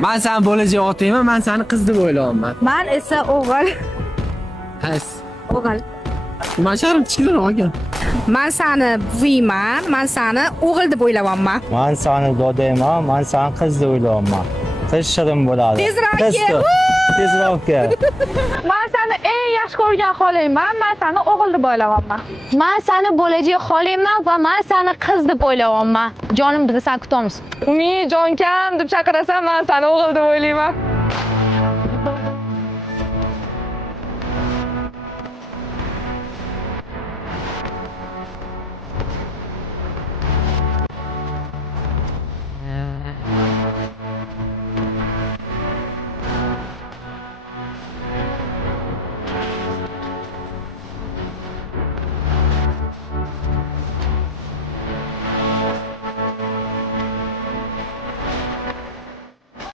Men seni bo'lajak otayman, men seni qiz deb o'ylayapman. Men esa o'g'il. Has. O'g'il. Masharim chiqar olgan. Men seni buviyman, men seni o'g'il deb o'ylayapman. Men seni dodayman, men seni qiz deb o'ylayapman. Qiz shirin bo'ladi. Tezroq kel. Tezroq kel. Men seni eng yaxshi ko'rgan xolayman, men seni o'g'il deb o'ylayapman. Men seni bo'lajak xolayman va men seni qiz deb o'ylayapman. Jonim, biz seni kutamiz. Umi, jonkam deb chaqirasan, men seni o'g'il deb o'ylayman.